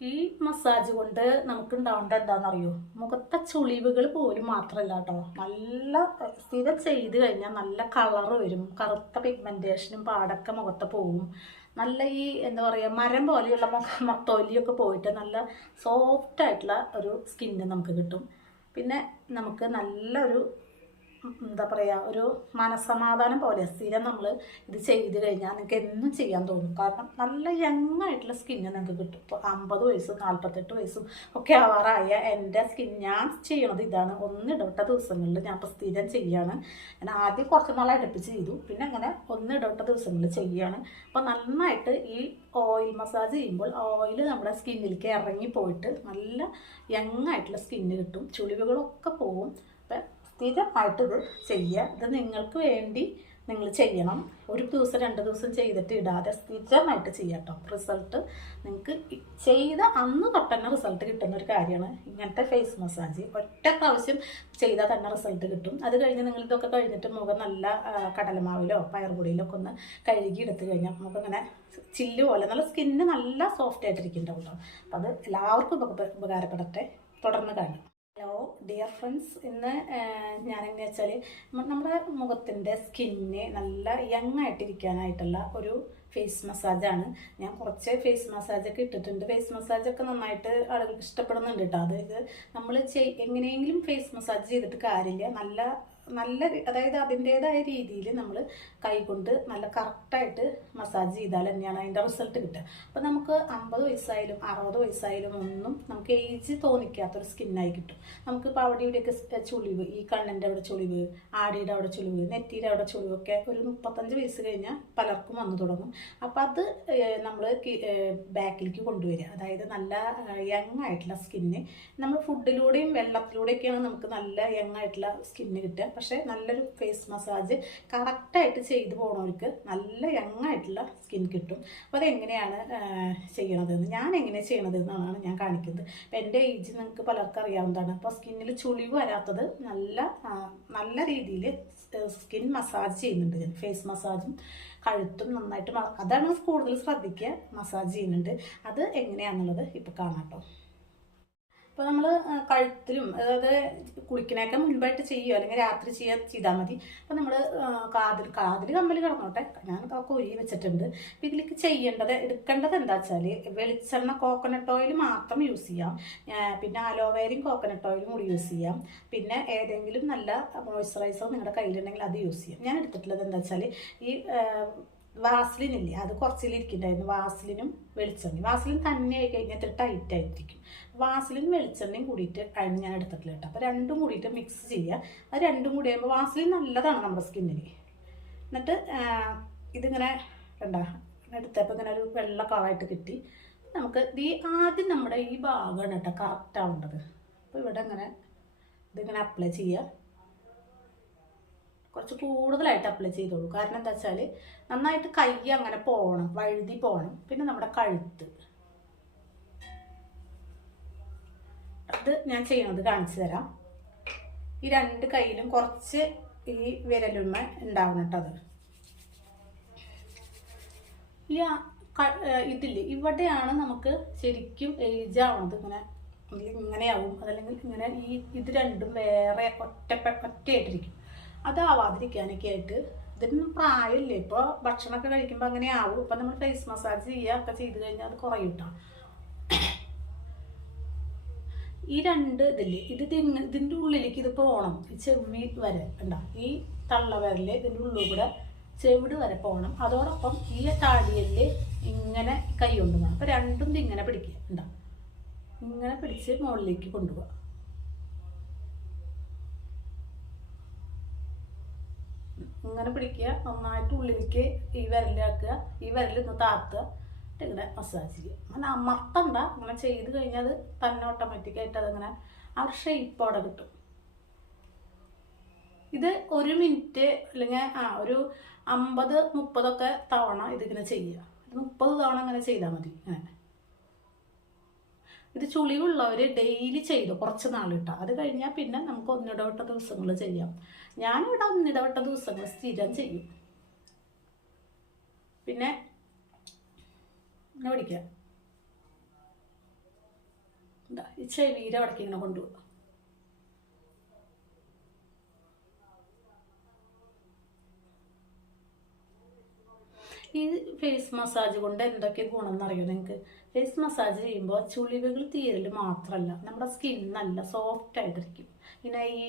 ഈ മസാജ് കൊണ്ട് നമുക്ക് ഉണ്ടാവേണ്ട എന്താണെന്നറിയോ, മുഖത്തെ ചുളിവുകൾ പോലും മാത്രമല്ല കേട്ടോ, നല്ല സ്ഥിരം ചെയ്ത് കഴിഞ്ഞാൽ നല്ല കളറ് വരും, കറുത്ത പിഗ്മെൻറ്റേഷനും പാടൊക്കെ മുഖത്ത് പോവും, നല്ല ഈ എന്താ പറയുക മരം പോലെയുള്ള തൊലിയൊക്കെ പോയിട്ട് നല്ല സോഫ്റ്റ് ആയിട്ടുള്ള ഒരു സ്കിന്ന് നമുക്ക് കിട്ടും. പിന്നെ നമുക്ക് നല്ലൊരു എന്താ പറയുക ഒരു മനസ്സമാധാനം പോലെ സ്ഥിരം നമ്മൾ ഇത് ചെയ്ത് കഴിഞ്ഞാൽ നിങ്ങൾക്ക് എന്നും ചെയ്യാൻ തോന്നും. കാരണം നല്ല യങ് ആയിട്ടുള്ള സ്കിന്ന് നിങ്ങൾക്ക് കിട്ടും. ഇപ്പോൾ 50 വയസ്സും 48 വയസ്സും ഒക്കെ ആവാറായ എൻ്റെ സ്കിൻ ഞാൻ ചെയ്യണത് ഇതാണ്. ഒന്നിടവിട്ട ദിവസങ്ങളിൽ ഞാൻ ഇപ്പോൾ സ്ഥിരം ചെയ്യാണ്. ഞാൻ ആദ്യം കുറച്ച് നാൾ അടുപ്പിച്ച് ചെയ്തു, പിന്നെ അങ്ങനെ ഒന്നിടവിട്ട ദിവസങ്ങളിൽ ചെയ്യുകയാണ്. അപ്പോൾ നന്നായിട്ട് ഈ ഓയിൽ മസാജ് ചെയ്യുമ്പോൾ ഓയിൽ നമ്മുടെ സ്കിന്നിലേക്ക് ഇറങ്ങി പോയിട്ട് നല്ല യങ് ആയിട്ടുള്ള സ്കിന്ന് കിട്ടും, ചുളിവുകളൊക്കെ പോവും. അപ്പം സ്ഥിരമായിട്ട് ഇത് ചെയ്യുക. ഇത് നിങ്ങൾക്ക് വേണ്ടി നിങ്ങൾ ചെയ്യണം. ഒരു ദിവസം 2 ദിവസം ചെയ്തിട്ട് ഇടാതെ സ്ഥിരമായിട്ട് ചെയ്യാം കേട്ടോ. റിസൾട്ട് നിങ്ങൾക്ക് ചെയ്ത അന്ന് തൊട്ട് തന്നെ റിസൾട്ട് കിട്ടുന്ന ഒരു കാര്യമാണ് ഇങ്ങനത്തെ ഫേസ് മസാജ്. ഒറ്റ പ്രാവശ്യം ചെയ്താൽ തന്നെ റിസൾട്ട് കിട്ടും. അത് കഴിഞ്ഞ് നിങ്ങൾ ഇതൊക്കെ കഴിഞ്ഞിട്ട് മുഖം നല്ല കടലമാവിലോ പയറുപൊടിയിലോ ഒക്കെ ഒന്ന് കഴുകി എടുത്തു കഴിഞ്ഞാൽ മുഖം ഇങ്ങനെ ചില്ല് പോലെ നല്ല സ്കിന്ന് നല്ല സോഫ്റ്റ് ആയിട്ടിരിക്കുന്നുണ്ടാവും കേട്ടോ. അപ്പോൾ അത് എല്ലാവർക്കും ഉപകാരപ്പെടട്ടെ. തുടർന്ന് കാണാം. ഹലോ ഡിയർ ഫ്രണ്ട്സ്, ഇന്ന് ഞാനെങ്ങനെ വെച്ചാൽ നമ്മുടെ മുഖത്തിൻ്റെ സ്കിന്നെ നല്ല യങ് ആയിട്ടിരിക്കാനായിട്ടുള്ള ഒരു ഫേസ് മസാജാണ്. ഞാൻ കുറച്ച് ഫേസ് മസാജൊക്കെ ഇട്ടിട്ടുണ്ട്. ഫേസ് മസാജൊക്കെ നന്നായിട്ട് ആളുകൾക്ക് ഇഷ്ടപ്പെടുന്നുണ്ട് കേട്ടോ. അതായത് നമ്മൾ എങ്ങനെയെങ്കിലും ഫേസ് മസാജ് ചെയ്തിട്ട് കാര്യമില്ല, നല്ല അതായത് അതിൻ്റേതായ രീതിയിൽ നമ്മൾ കൈകൊണ്ട് നല്ല കറക്റ്റായിട്ട് മസാജ് ചെയ്താൽ തന്നെയാണ് അതിൻ്റെ റിസൾട്ട് കിട്ടുക. അപ്പോൾ നമുക്ക് 50 വയസ്സായാലും 60 വയസ്സായാലും ഒന്നും നമുക്ക് ഏജ് തോന്നിക്കാത്തൊരു സ്കിന്നായി കിട്ടും. നമുക്കിപ്പോൾ അവിടെ ഇവിടെയൊക്കെ ചുളിവ്, ഈ കണ്ണിൻ്റെ അവിടെ ചുളിവ്, ആടിയുടെ അവിടെ ചുളിവ്, നെറ്റിയുടെ അവിടെ ചുളിവൊക്കെ ഒരു 35 വയസ്സ് കഴിഞ്ഞാൽ പലർക്കും വന്നു തുടങ്ങും. അപ്പോൾ അത് നമ്മൾ ബാക്കിലേക്ക് കൊണ്ടുവരിക. അതായത് നല്ല യങ് ആയിട്ടുള്ള സ്കിന്ന് നമ്മൾ ഫുഡിലൂടെയും വെള്ളത്തിലൂടെയൊക്കെയാണ് നമുക്ക് നല്ല യങ് ആയിട്ടുള്ള സ്കിന്ന് കിട്ടുക. പക്ഷേ നല്ലൊരു ഫേസ് മസാജ് കറക്റ്റായിട്ട് ചെയ്തു പോകുന്നവർക്ക് നല്ല യങ് ആയിട്ടുള്ള സ്കിൻ കിട്ടും. അപ്പോൾ അതെങ്ങനെയാണ് ചെയ്യണതെന്ന്, ഞാൻ എങ്ങനെ ചെയ്യണത് എന്നാണ് ഞാൻ കാണിക്കുന്നത്. അപ്പോൾ എൻ്റെ ഏജ് നിങ്ങൾക്ക് പലർക്കും അറിയാവുന്നതാണ്. അപ്പോൾ സ്കിന്നിൽ ചുളിവ് വരാത്തത് നല്ല രീതിയിൽ സ്കിൻ മസാജ് ചെയ്യുന്നുണ്ട് ഞാൻ. ഫേസ് മസാജും കഴുത്തും നന്നായിട്ട് അതാണ് കൂടുതൽ ശ്രദ്ധിക്കുക, മസാജ് ചെയ്യുന്നുണ്ട്. അത് എങ്ങനെയാണെന്നുള്ളത് ഇപ്പോൾ കാണാം കേട്ടോ. ഇപ്പോൾ നമ്മൾ കഴുത്തിലും, അതായത് കുളിക്കണേക്കാൾ മുൻപായിട്ട് ചെയ്യുമോ അല്ലെങ്കിൽ രാത്രി ചെയ്താൽ മതി. അപ്പോൾ നമ്മൾ കാതിൽ കമ്മൽ കിടന്നോട്ടെ, ഞാൻ കൊരി വെച്ചിട്ടുണ്ട്. അപ്പോൾ ഇതിലേക്ക് എടുക്കേണ്ടത് എന്താ വെച്ചാൽ വെളിച്ചെണ്ണ, കോക്കനട്ട് ഓയിൽ മാത്രം യൂസ് ചെയ്യാം. പിന്നെ അലോവേരയും കോക്കനട്ട് ഓയിലും കൂടി യൂസ് ചെയ്യാം. പിന്നെ ഏതെങ്കിലും നല്ല മോയ്സ്ചറൈസർ നിങ്ങളുടെ കയ്യിലുണ്ടെങ്കിൽ അത് യൂസ് ചെയ്യാം. ഞാൻ എടുത്തിട്ടുള്ളത് എന്താ വെച്ചാൽ ഈ വാസ്ലിൻ ഇല്ലേ, അത് കുറച്ചിലിരിക്കുന്നുണ്ടായിരുന്നു. വാസ്ലിനും വെളിച്ചെണ്ണയും. വാസ്ലിൻ തന്നെ ആയി കഴിഞ്ഞാൽ ടൈറ്റ് ആയിട്ടിരിക്കും. വാസ്ലിൻ വെളിച്ചെണ്ണയും കൂടിയിട്ട് അതിന് ഞാൻ എടുത്തിട്ടില്ല കേട്ടോ. അപ്പോൾ രണ്ടും കൂടിയിട്ട് മിക്സ് ചെയ്യുക. അത് രണ്ടും കൂടി ആകുമ്പോൾ വാസ്ലിൻ നല്ലതാണ് നമ്മുടെ സ്കിന്നിന്. എന്നിട്ട് ഇതിങ്ങനെ എടുത്തപ്പോൾ ഇങ്ങനെ ഒരു വെള്ള കളറായിട്ട് കിട്ടി. നമുക്ക് ആദ്യം നമ്മുടെ ഈ ഭാഗമാണ് കേട്ടോ കറക്റ്റ് ആവേണ്ടത്. അപ്പോൾ ഇവിടെ ഇതിങ്ങനെ അപ്ലൈ ചെയ്യുക. കുറച്ച് കൂടുതലായിട്ട് അപ്ലൈ ചെയ്തോളൂ. കാരണം എന്താ വെച്ചാൽ നന്നായിട്ട് കൈ അങ്ങനെ പോകണം, വഴുതി പോകണം. പിന്നെ നമ്മുടെ കഴുത്ത്, അത് ഞാൻ ചെയ്യണത് കാണിച്ചു തരാം. ഈ 2 കൈയിലും കുറച്ച് ഈ വിരലുമ്മ ഉണ്ടാവണം കേട്ടോ. അത് ഈ ഇതില്ലേ, ഇവിടെയാണ് നമുക്ക് ശരിക്കും ഏജ് ആവണത്. ഇങ്ങനെയാവും, അതല്ലെങ്കിൽ ഇങ്ങനെ ഇത് രണ്ടും വേറെ ഒറ്റയായിട്ടിരിക്കും. അതാവാതിരിക്കാനൊക്കെ ആയിട്ട് ഇതിനൊന്നും പ്രായമില്ലേ. ഇപ്പോൾ ഭക്ഷണമൊക്കെ കഴിക്കുമ്പോൾ അങ്ങനെ ആവും. ഇപ്പം നമ്മൾ ഫേസ് മസാജ് ചെയ്യുക ഒക്കെ ചെയ്ത് കഴിഞ്ഞാൽ അത് കുറയും കേട്ടോ. ഈ 2 ഇതില്ലേ, ഇതിൻ്റെ ഉള്ളിലേക്ക് ഇത് പോകണം. ഈ ചെവി വരെ ഉണ്ടോ, ഈ തള്ളവരല് ഇതിൻ്റെ ഉള്ളിൽ കൂടെ ചെവിട് വരെ പോകണം. അതോടൊപ്പം ഈ താടിയല് ഇങ്ങനെ കൈ കൊണ്ട് പോകണം. അപ്പോൾ രണ്ടും ഇങ്ങനെ പിടിക്കുക ഉണ്ടോ, ഇങ്ങനെ പിടിച്ച് മുകളിലേക്ക് കൊണ്ടുപോകുക. ഇങ്ങനെ പിടിക്കുക, നന്നായിട്ട് ഉള്ളിലേക്ക് ഈ വിരലാക്കുക, ഈ വിരലിന്ന് താത്തുക, ഇങ്ങനെ മസാജ് ചെയ്യുക. അങ്ങനെ അമർത്തണ്ട. ഇങ്ങനെ ചെയ്ത് കഴിഞ്ഞാൽ അത് തന്നെ ഓട്ടോമാറ്റിക്കായിട്ട് അതിങ്ങനെ ആ ഒരു ഷേപ്പോടെ കിട്ടും. ഇത് 1 മിനിറ്റ് അല്ലെങ്കിൽ ഒരു 50-30 തവണ ഇതിങ്ങനെ ചെയ്യുക. 30 തവണ അങ്ങനെ ചെയ്താൽ മതി. അങ്ങനെ ഇത് ചുളിവുള്ളവർ ഡെയിലി ചെയ്തു കുറച്ച് നാൾ കിട്ടുക. അത് കഴിഞ്ഞാൽ പിന്നെ നമുക്ക് ഒന്നിടവിട്ട ദിവസങ്ങൾ ചെയ്യാം. ഞാനിവിടെ ഒന്നിടവിട്ട ദിവസങ്ങൾ സ്ഥിരം ചെയ്യും. പിന്നെ പിടിക്കാം. ഈ ചെവിയുടെ അവിടേക്ക് ഇങ്ങനെ കൊണ്ടുപോകും. ഈ ഫേസ് മസാജ് കൊണ്ട് എന്തൊക്കെ ഗുണം എന്നറിയോ നിങ്ങൾക്ക്? ഫേസ് മസാജ് ചെയ്യുമ്പോൾ ചുളിവുകൾ തീരൽ മാത്രമല്ല, നമ്മുടെ സ്കിൻ നല്ല സോഫ്റ്റ് ആയിട്ടിരിക്കും. പിന്നെ ഈ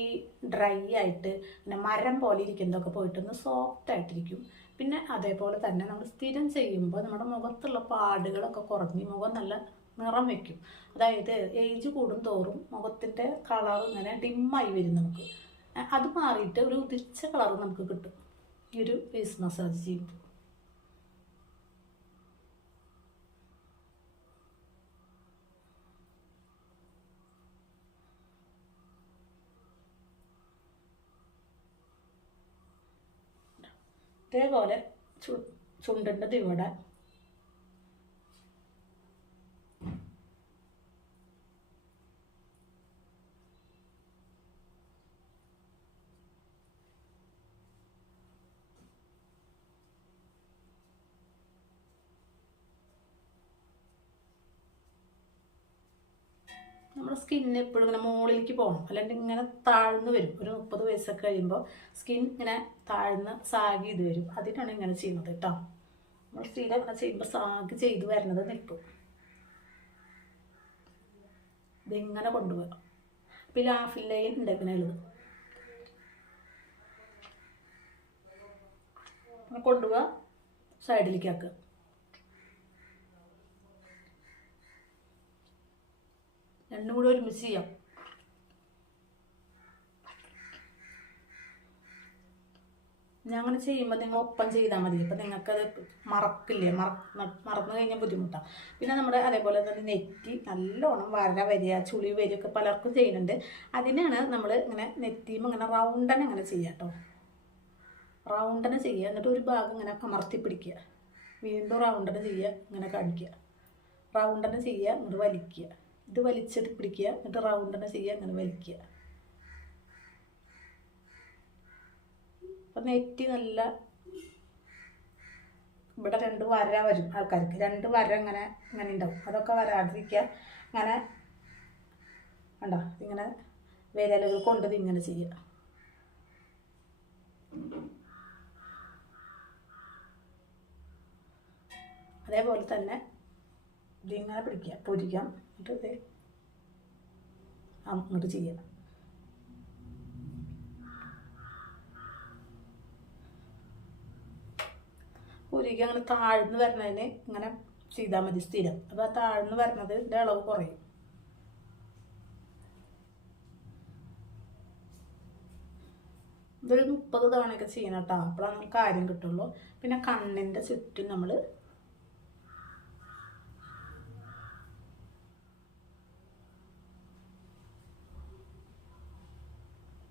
ഡ്രൈ ആയിട്ട് പിന്നെ മരം പോലെ ഇരിക്കുന്നതൊക്കെ പോയിട്ടൊന്ന് സോഫ്റ്റ് ആയിട്ടിരിക്കും. പിന്നെ അതേപോലെ തന്നെ നമ്മൾ സ്ഥിരം ചെയ്യുമ്പോൾ നമ്മുടെ മുഖത്തുള്ള പാടുകളൊക്കെ കുറഞ്ഞ് മുഖം നല്ല നിറം വയ്ക്കും. അതായത് ഏജ് കൂടും തോറും മുഖത്തിൻ്റെ കളർ ഇങ്ങനെ ഡിമ്മായി വരും നമുക്ക്. അത് മാറിയിട്ട് ഒരു ഉദിച്ച കളർ നമുക്ക് കിട്ടും ഈ ഒരു ഫേസ് മസാജ് ചെയ്യുമ്പോൾ. ഇതേപോലെ ചുണ്ടിൻ്റെ ഇവിടെ നമ്മുടെ സ്കിന്ന് എപ്പോഴും ഇങ്ങനെ മുകളിലേക്ക് പോകണം, അല്ലെങ്കിൽ ഇങ്ങനെ താഴ്ന്നു വരും. ഒരു 30 വയസ്സൊക്കെ കഴിയുമ്പോൾ സ്കിൻ ഇങ്ങനെ താഴ്ന്ന് സാഗ് ചെയ്ത് വരും. അതിനാണ് ഇങ്ങനെ ചെയ്യുന്നത് കേട്ടോ. നമ്മൾ സ്ഥിരം ഇങ്ങനെ ചെയ്യുമ്പോൾ സാഗ് ചെയ്ത് വരുന്നത് നിൽക്കും. ഇതിങ്ങനെ കൊണ്ടുപോകാം. അപ്പോൾ ഈ ലാഫിംഗ് ലൈൻ ഉണ്ട് ഇങ്ങനെ ഉള്ളത് കൊണ്ടുപോവുക, സൈഡിലേക്ക് ആക്കുക. രണ്ടും കൂടി ഒരുമിച്ച് ചെയ്യാം. ഞാൻ അങ്ങനെ ചെയ്യുമ്പോൾ നിങ്ങൾ ഒപ്പം ചെയ്താൽ മതി. അപ്പം നിങ്ങൾക്കത് മറക്കില്ലേ, മറന്നു കഴിഞ്ഞാൽ ബുദ്ധിമുട്ടാണ്. പിന്നെ നമ്മുടെ അതേപോലെ തന്നെ നെറ്റി നല്ലോണം വരിക, ചുളി വരികയൊക്കെ പലർക്കും ചെയ്യുന്നുണ്ട്. അതിനാണ് നമ്മൾ ഇങ്ങനെ നെറ്റിയുമ്പോൾ ഇങ്ങനെ റൗണ്ടനെ ഇങ്ങനെ ചെയ്യുക കേട്ടോ. റൗണ്ടനെ ചെയ്യുക, എന്നിട്ട് ഒരു ഭാഗം ഇങ്ങനെ അമർത്തി പിടിക്കുക, വീണ്ടും റൗണ്ടനെ ചെയ്യുക, ഇങ്ങനെ കാണിക്കുക, റൗണ്ടനെ ചെയ്യുക, ഇങ്ങോട്ട് വലിക്കുക, ഇത് വലിച്ചിട്ട് പിടിക്കുക, എന്നിട്ട് റൗണ്ടനെ ചെയ്യുക, ഇങ്ങനെ വലിക്കുക. അപ്പം നെറ്റി നല്ല ഇവിടെ 2 വര വരും ആൾക്കാർക്ക്, 2 വര ഇങ്ങനെ ഉണ്ടാവും. അതൊക്കെ വരാതിരിക്കുക. ഇങ്ങനെ കണ്ടോ, ഇങ്ങനെ വിരലുകൾ കൊണ്ട് ഇങ്ങനെ ചെയ്യുക. അതേപോലെ തന്നെ ഇതിങ്ങനെ പിടിക്കുക, പൊരിക്കാം, എന്നിട്ട് അങ്ങോട്ട് ചെയ്യാം. പൊരിക്കുക, അങ്ങനെ താഴ്ന്ന് വരുന്നതിന് ഇങ്ങനെ ചെയ്താൽ മതി സ്ഥിരം. അപ്പോൾ ആ താഴ്ന്ന് വരുന്നത് ഇതിൻ്റെ അളവ് കുറയും. ഇതൊരു 30 തവണയൊക്കെ ചെയ്യണം കേട്ടോ, അപ്പോഴാണ് നമുക്ക് കാര്യം കിട്ടുള്ളൂ. പിന്നെ കണ്ണിൻ്റെ ചുറ്റും നമ്മൾ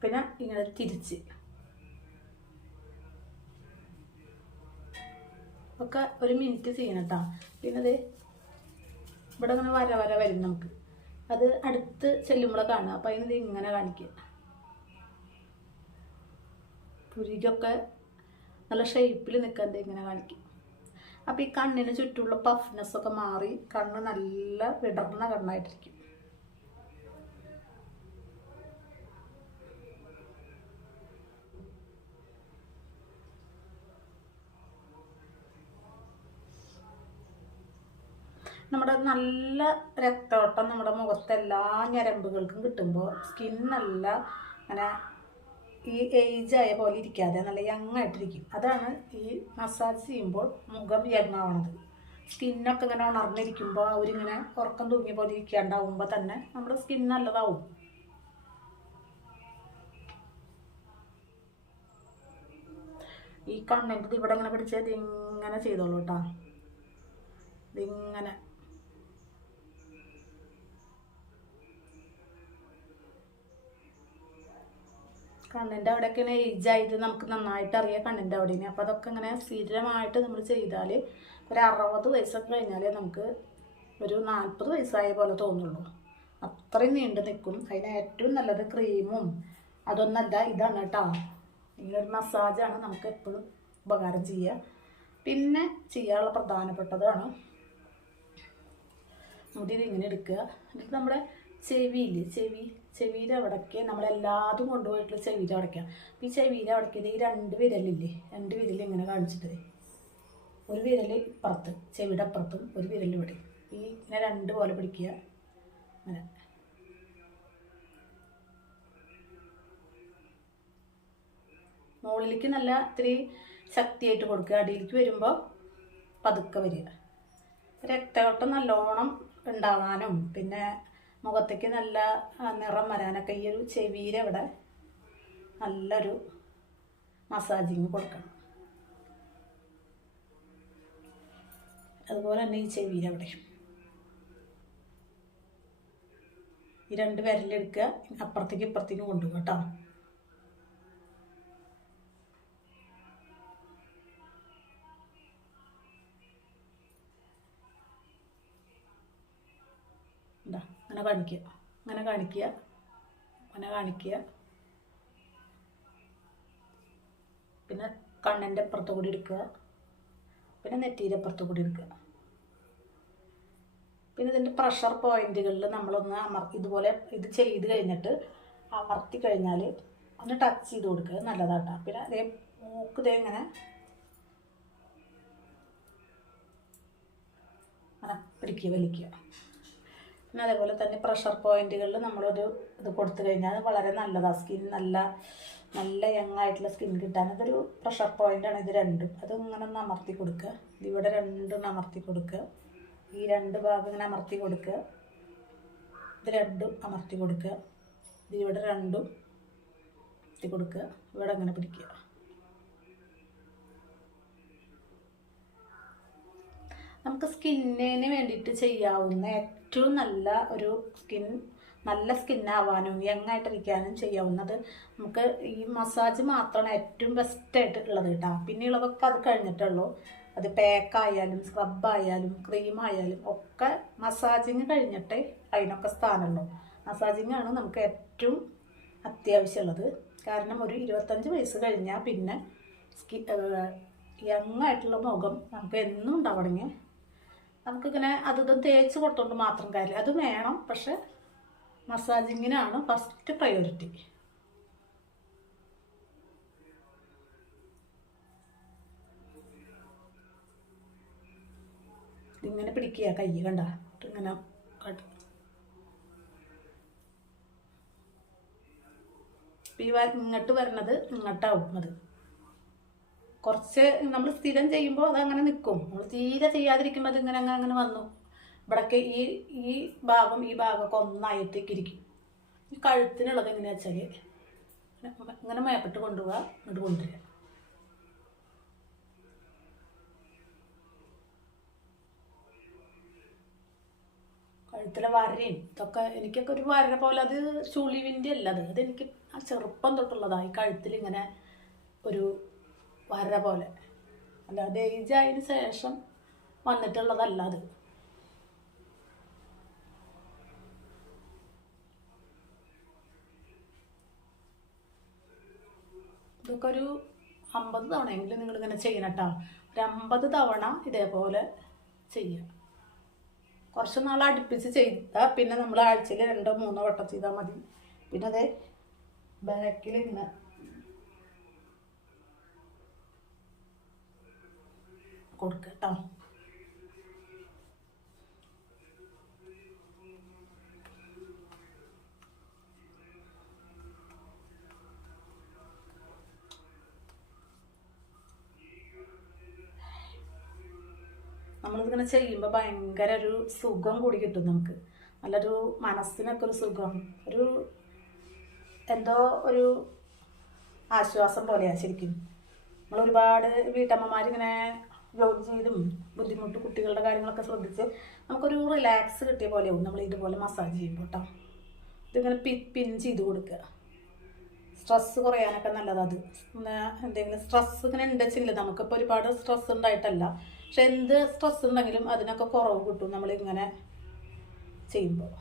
പിന്നെ ഇങ്ങനെ തിരിച്ച് ഒക്കെ 1 മിനിറ്റ് ചെയ്യണം കേട്ടോ. പിന്നെ അത് ഇവിടെ ഇങ്ങനെ വര വരും നമുക്ക്. അത് അടുത്ത് ചെല്ലുമ്പോഴെ കാണുക. അപ്പം അതിനത് ഇങ്ങനെ കാണിക്കുക. പുരികൊക്കെ നല്ല ഷേപ്പിൽ നിൽക്കാണ്ട് ഇങ്ങനെ കാണിക്കും. അപ്പം ഈ കണ്ണിന് ചുറ്റുമുള്ള പഫ്നെസ്സൊക്കെ മാറി കണ്ണ് നല്ല വിടർന്ന കണ്ണായിട്ടിരിക്കും. നമ്മുടെ നല്ല രക്തോട്ടം നമ്മുടെ മുഖത്തെ എല്ലാ ഞരമ്പുകൾക്കും കിട്ടുമ്പോൾ സ്കിൻ നല്ല അങ്ങനെ ഈ ഏജായ പോലെ ഇരിക്കാതെ നല്ല യങ്ങായിട്ടിരിക്കും. അതാണ് ഈ മസാജ് ചെയ്യുമ്പോൾ മുഖം യങ്ങാവണത്. സ്കിന്നൊക്കെ ഇങ്ങനെ ഉണർന്നിരിക്കുമ്പോൾ അവരിങ്ങനെ ഉറക്കം തൂങ്ങിയ പോലെ ഇരിക്കാണ്ടാവുമ്പോൾ തന്നെ നമ്മുടെ സ്കിൻ നല്ലതാവും. ഈ കണ്ണിൻ്റെ ഇവിടെ ഇങ്ങനെ പിടിച്ചത് ഇങ്ങനെ ചെയ്തോളൂ കേട്ടോ. ഇതിങ്ങനെ കണ്ണിൻ്റെ അവിടെയൊക്കെ ഏജായിട്ട് നമുക്ക് നന്നായിട്ട് അറിയാം കണ്ണിൻ്റെ അവിടെ. അപ്പോൾ അതൊക്കെ ഇങ്ങനെ സ്ഥിരമായിട്ട് നമ്മൾ ചെയ്താൽ ഒരു 60 വയസ്സൊക്കെ കഴിഞ്ഞാൽ നമുക്ക് ഒരു 40 വയസ്സായ പോലെ തോന്നുള്ളൂ. അത്രയും നീണ്ടു നിൽക്കും. അതിന് ഏറ്റവും നല്ലത് ക്രീമും അതൊന്നല്ല, ഇതാണ് കേട്ടോ. ഇങ്ങനൊരു മസാജാണ് നമുക്ക് എപ്പോഴും ഉപകാരം ചെയ്യുക. പിന്നെ ചെയ്യാനുള്ള പ്രധാനപ്പെട്ടതാണ് മുടി ഇങ്ങനെ എടുക്കുക. എന്നിട്ട് നമ്മുടെ ചെവിയില്ലേ, ചെവിയുടെ അവിടേക്ക് നമ്മളെല്ലാതും കൊണ്ടുപോയിട്ടുള്ള ചെവിയുടെ അവിടേക്കാണ്. അപ്പോൾ ഈ ചെവിയുടെ അവിടേക്ക് ഈ 2 വിരലില്ലേ, 2 വിരൽ ഇങ്ങനെ കാണിച്ചിട്ട് ഒരു വിരൽ ഇപ്പുറത്ത് ചെവിയുടെ അപ്പുറത്തും ഒരു വിരൽ ഇവിടെ, ഈ ഇങ്ങനെ 2 പോലെ പിടിക്കുക. അങ്ങനെ മുകളിലേക്ക് നല്ല ഇത്തിരി ശക്തിയായിട്ട് കൊടുക്കുക, അടിയിലേക്ക് വരുമ്പോൾ പതുക്കെ വരിക. രക്തയോട്ടം നല്ലോണം ഉണ്ടാകാനും പിന്നെ മുഖത്തേക്ക് നല്ല നിറം വരാനൊക്കെ ഈ ഒരു ചെവിയുടെ ഇവിടെ നല്ലൊരു മസാജിങ് കൊടുക്കണം. അതുപോലെ തന്നെ ഈ ചെവിയുടെ അവിടെ ഈ 2 വിരലെടുക്കുക, അപ്പുറത്തേക്ക് ഇപ്പുറത്തേക്ക് കൊണ്ടുപോകുക കേട്ടോ. അങ്ങനെ കാണിക്കുക, അങ്ങനെ കാണിക്കുക, അങ്ങനെ കാണിക്കുക. പിന്നെ കണ്ണിൻ്റെ അപ്പുറത്ത് കൂടി എടുക്കുക, പിന്നെ നെറ്റിയുടെ അപ്പുറത്ത് കൂടി എടുക്കുക. പിന്നെ ഇതിൻ്റെ പ്രഷർ പോയിന്റുകളിൽ നമ്മളൊന്ന് ഇതുപോലെ ഇത് ചെയ്ത് കഴിഞ്ഞിട്ട് അമർത്തി കഴിഞ്ഞാൽ ഒന്ന് ടച്ച് ചെയ്ത് കൊടുക്കുക, നല്ലതാട്ടോ. പിന്നെ അതേ മൂക്ക് ഇതേ ഇങ്ങനെ പിടിക്കുക, വലിക്കുക. പിന്നെ അതേപോലെ തന്നെ പ്രഷർ പോയിന്റുകളിൽ നമ്മളൊരു ഇത് കൊടുത്തു കഴിഞ്ഞാൽ അത് വളരെ നല്ലതാണ്. സ്കിൻ നല്ല നല്ല യങ്ങായിട്ടുള്ള സ്കിൻ കിട്ടാൻ അതൊരു പ്രഷർ പോയിൻ്റാണ് ഇത് രണ്ടും. അതിങ്ങനെ ഒന്ന് അമർത്തി കൊടുക്കുക, ഇതിവിടെ 2 അമർത്തി കൊടുക്കുക, ഈ 2 ഭാഗം ഇങ്ങനെ അമർത്തി കൊടുക്കുക, ഇത് 2 അമർത്തി കൊടുക്കുക, ഇതിവിടെ 2 അമർത്തി കൊടുക്കുക, ഇവിടെ അങ്ങനെ പിടിക്കുക. നമുക്ക് സ്കിന്നിന് വേണ്ടിയിട്ട് ചെയ്യാവുന്ന ഏറ്റവും നല്ല ഒരു നല്ല സ്കിന്നാവാനും യങ്ങായിട്ടിരിക്കാനും ചെയ്യാവുന്നത് നമുക്ക് ഈ മസാജ് മാത്രമാണ് ഏറ്റവും ബെസ്റ്റായിട്ട് ഉള്ളത് കേട്ടോ. പിന്നെയുള്ളതൊക്കെ അത് കഴിഞ്ഞിട്ടുള്ളൂ. അത് പാക്കായാലും സ്ക്രബായാലും ക്രീമായാലും ഒക്കെ മസാജിങ് കഴിഞ്ഞിട്ടേ അതിനൊക്കെ സ്ഥാനമുള്ളൂ. മസാജിങ്ങാണ് നമുക്ക് ഏറ്റവും അത്യാവശ്യമുള്ളത്. കാരണം ഒരു 25 വയസ്സ് കഴിഞ്ഞാൽ പിന്നെ യങ്ങായിട്ടുള്ള മുഖം നമുക്ക് എന്നും ഉണ്ടാവണമെങ്കിൽ നമുക്കിങ്ങനെ അതും തേച്ച് കൊടുത്തോണ്ട് മാത്രം കാര്യമില്ല, അത് വേണം. പക്ഷെ മസാജിങ്ങിനാണ് ഫസ്റ്റ് പ്രയോറിറ്റി. ഇങ്ങനെ പിടിക്കുക, കൈ കണ്ട ഇങ്ങനെ ഇങ്ങോട്ട് വരണത് ഇങ്ങോട്ടാവും. അത് കുറച്ച് നമ്മൾ സ്ഥിരം ചെയ്യുമ്പോൾ അതങ്ങനെ നിൽക്കും. നമ്മൾ തീരെ ചെയ്യാതിരിക്കുമ്പോൾ അതിങ്ങനെ അങ്ങനെ വന്നു ഇവിടൊക്കെ ഈ ഭാഗമൊക്കെ ഒന്നായിട്ടേക്ക് ഇരിക്കും. ഈ കഴുത്തിനുള്ളത് എങ്ങനെയാ വെച്ചാൽ ഇങ്ങനെ മേപ്പിട്ട് കൊണ്ടുപോവുക, ഇങ്ങോട്ട് കൊണ്ടുവരിക. കഴുത്തിലെ വരയും ഇതൊക്കെ എനിക്കൊക്കെ ഒരു വര പോലെ, അത് ചുളിവിൻ്റെ അല്ല, അതെനിക്ക് ആ ചെറുപ്പം തൊട്ടുള്ളതാണ്. ഈ കഴുത്തിൽ ഇങ്ങനെ ഒരു വര പോലെ, അല്ലാതെ ഏജ് ആയതിനു ശേഷം വന്നിട്ടുള്ളതല്ല അത്. ഇതൊക്കെ ഒരു 50 തവണയെങ്കിലും നിങ്ങളിങ്ങനെ ചെയ്യണം കേട്ടോ. ഒരു 50 തവണ ഇതേപോലെ ചെയ്യുക. കുറച്ച് നാൾ അടുപ്പിച്ച് ചെയ്താൽ പിന്നെ നമ്മൾ ആഴ്ചയിൽ 2-3 വട്ടം ചെയ്താൽ മതി. പിന്നെ അതേ ബാക്കിൽ ഇങ്ങനെ കൊടുക്കുക കേട്ടോ. നമ്മളിതിങ്ങനെ ചെയ്യുമ്പോൾ ഭയങ്കര ഒരു സുഖം കൂടി കിട്ടും നമുക്ക്. നല്ലൊരു മനസ്സിനൊക്കെ ഒരു സുഖം, ഒരു എന്തോ ഒരു ആശ്വാസം പോലെയാണ് ശരിക്കും. നമ്മളൊരുപാട് വീട്ടമ്മമാരിങ്ങനെ ജോലി ചെയ്തും ബുദ്ധിമുട്ട് കുട്ടികളുടെ കാര്യങ്ങളൊക്കെ ശ്രദ്ധിച്ച് നമുക്കൊരു റിലാക്സ് കിട്ടിയ പോലെയാവും നമ്മൾ ഇതുപോലെ മസാജ് ചെയ്യുമ്പോൾ കേട്ടോ. ഇതിങ്ങനെ പിൻ ചെയ്ത് കൊടുക്കുക. സ്ട്രെസ്സ് കുറയാനൊക്കെ നല്ലതാണ്. എന്തെങ്കിലും സ്ട്രെസ് ഇങ്ങനെ ഉണ്ടെങ്കിൽ നമുക്കിപ്പോൾ ഒരുപാട് സ്ട്രെസ് ഉണ്ടായിട്ടല്ല, പക്ഷെ എന്ത് സ്ട്രെസ് ഉണ്ടെങ്കിലും അതിനൊക്കെ കുറവ് കിട്ടും നമ്മളിങ്ങനെ ചെയ്യുമ്പോൾ.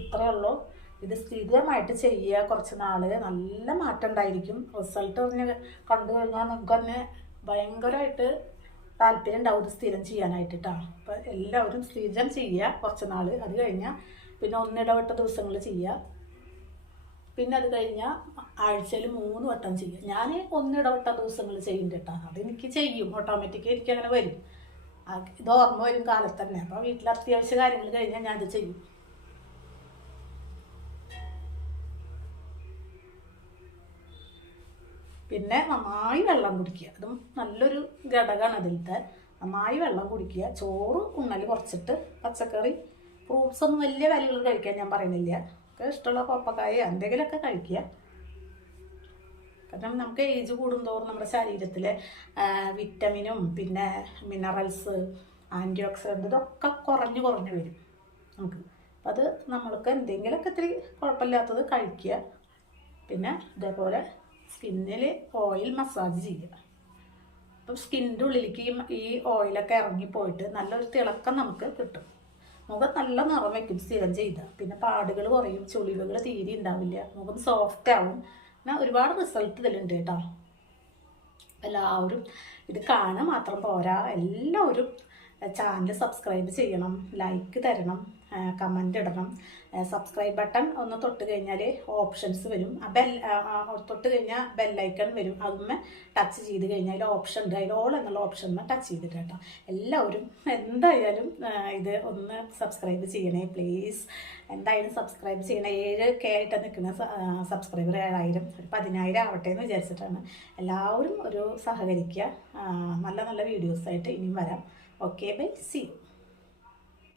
ഇത്രയേ ഉള്ളൂ. ഇത് സ്ഥിരമായിട്ട് ചെയ്യുക കുറച്ച് നാൾ, നല്ല മാറ്റം ഉണ്ടായിരിക്കും. റിസൾട്ട് കണ്ടു കഴിഞ്ഞാൽ നിങ്ങൾക്ക് തന്നെ ഭയങ്കരമായിട്ട് താല്പര്യം ഉണ്ടാവും ഇത് സ്ഥിരം ചെയ്യാനായിട്ടാണ്. അപ്പോൾ എല്ലാവരും സ്ഥിരം ചെയ്യുക കുറച്ച് നാൾ. അത് കഴിഞ്ഞാൽ പിന്നെ ഒന്നിടവിട്ട ദിവസങ്ങൾ ചെയ്യുക. പിന്നെ അത് കഴിഞ്ഞാൽ ആഴ്ചയിൽ 3 വട്ടം ചെയ്യുക. ഞാൻ ഒന്നിടവിട്ട ദിവസങ്ങൾ ചെയ്യുന്നുണ്ട് കേട്ടോ. അതെനിക്ക് ചെയ്യും, ഓട്ടോമാറ്റിക് എനിക്ക് അങ്ങനെ വരും. ഇത് ഓർമ്മ വരും കാലത്ത് തന്നെ. അപ്പോൾ വീട്ടിൽ അത്യാവശ്യ കാര്യങ്ങൾ കഴിഞ്ഞാൽ ഞാനത് ചെയ്യും. പിന്നെ നന്നായി വെള്ളം കുടിക്കുക. അതും നല്ലൊരു ഘടകമാണ് അതിലത്തെ. നന്നായി വെള്ളം കുടിക്കുക. ചോറ് ഉണ്ണൽ കുറച്ചിട്ട് പച്ചക്കറി ഫ്രൂട്ട്സ് ഒന്നും വലിയ വിലകൾ കഴിക്കാൻ ഞാൻ പറയുന്നില്ല. ഒക്കെ ഇഷ്ടമുള്ള പപ്പക്കായ എന്തെങ്കിലുമൊക്കെ കഴിക്കുക. കാരണം നമുക്ക് ഏജ് കൂടുന്തോറും നമ്മുടെ ശരീരത്തിലെ വിറ്റമിനും പിന്നെ മിനറൽസ്, ആൻറ്റി ഓക്സിഡൻറ്റ് ഇതൊക്കെ കുറഞ്ഞു വരും നമുക്ക്. അപ്പം അത് നമ്മൾക്ക് എന്തെങ്കിലുമൊക്കെ ഇത്തിരി കുഴപ്പമില്ലാത്തത് കഴിക്കുക. പിന്നെ ഇതേപോലെ സ്കിന്നിൽ ഓയിൽ മസാജ് ചെയ്യുക. അപ്പം സ്കിന്നിൻ്റെ ഉള്ളിലേക്ക് ഈ ഓയിലൊക്കെ ഇറങ്ങിപ്പോയിട്ട് നല്ലൊരു തിളക്കം നമുക്ക് കിട്ടും. മുഖം നല്ല നിറം വയ്ക്കും സ്ഥിരം ചെയ്താൽ. പിന്നെ പാടുകൾ കുറയും, ചുളിവുകൾ തീരെ ഉണ്ടാവില്ല, മുഖം സോഫ്റ്റ് ആവും. പിന്നെ ഒരുപാട് റിസൾട്ട് ഇതിലുണ്ട് കേട്ടോ. എല്ലാവരും ഇത് കാണാൻ മാത്രം പോരാ, എല്ലാവരും ചാനൽ സബ്സ്ക്രൈബ് ചെയ്യണം, ലൈക്ക് തരണം, കമൻ്റ് ഇടണം. സബ്സ്ക്രൈബ് ബട്ടൺ ഒന്ന് തൊട്ട് കഴിഞ്ഞാൽ ഓപ്ഷൻസ് വരും. തൊട്ട് കഴിഞ്ഞാൽ ബെല്ലൈക്കൺ വരും. അതുമ്മേ ടച്ച് ചെയ്ത് കഴിഞ്ഞാൽ ഓപ്ഷൻ ഉണ്ട്, അതിൽ ഓൾ എന്നുള്ള ഓപ്ഷന്മേ ടച്ച് ചെയ്തിട്ട് കേട്ടോ. എല്ലാവരും എന്തായാലും ഇത് ഒന്ന് സബ്സ്ക്രൈബ് ചെയ്യണേ പ്ലീസ്. എന്തായാലും സബ്സ്ക്രൈബ് ചെയ്യണേ. 7K ആയിട്ട് നിൽക്കുന്ന സബ്സ്ക്രൈബർ 7000, ഒരു 10000 ആവട്ടെ എന്ന് വിചാരിച്ചിട്ടാണ്. എല്ലാവരും ഒരു സഹകരിക്കുക. നല്ല നല്ല വീഡിയോസായിട്ട് ഇനിയും വരാം. Okay, bye, see U.